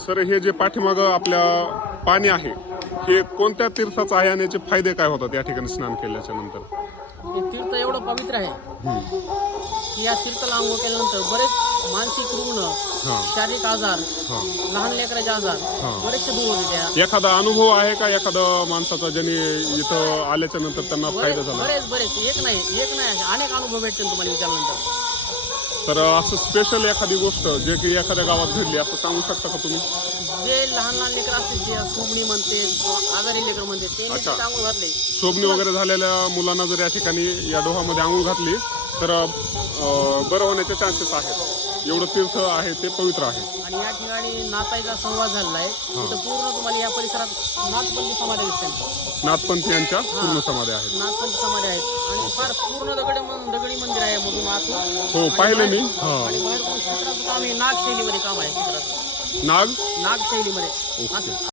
Sir हे जे पाठीमागं आपल्या पाणी आहे हे कोणत्या तीर्थाचं आहे आणि याचे फायदे काय होतात या ठिकाणी स्नान केल्याच्या नंतर? हे तीर्थ एवढं पवित्र आहे की या तीर्थाला आंघोळ केल्यानंतर बरेच मानसिक रुग्ण, शारीरिक आजार, लहान लेकराचे आजार बरेचसे दूर होते. त्या एखादा अनुभव आहे का एखादा माणसाचा ज्याने इथं आल्याच्या नंतर त्यांना फायदा झाला? बरेच एक नाही अनेक अनुभव भेटतील तुम्हाला विचारल्यानंतर. तर असं स्पेशल एखादी गोष्ट जे की एखाद्या गावात घडली असं सांगू शकता का तुम्ही? जे लहान लेकर असते, जे सोबणी म्हणते, आजारी लेकर म्हणते, ते आंघोळ घातले. शोभणी वगैरे झालेल्या मुलांना जर या ठिकाणी या डोहामध्ये आंघोळ घातली तर बरं होण्याचे चान्सेस आहेत. एवढं तीर्थ आहे ते पवित्र आहे. आणि या ठिकाणी नाताईचा संवाद झालेला आहे. तिथं पूर्ण तुम्हाला या परिसरात नाथपंथी समाधी दिसते. नाथपंथीयांच्या पूर्ण समाधी आहेत. नाथपंथी समाधी आहेत आणि फार पूर्ण दगडी मंदिर आहे मधून आतून. हो पाहिलं मी. आणि बाहेर चित्राचं काम हे नागशैलीमध्ये काम आहे. चित्राचं नागशैलीमध्ये असं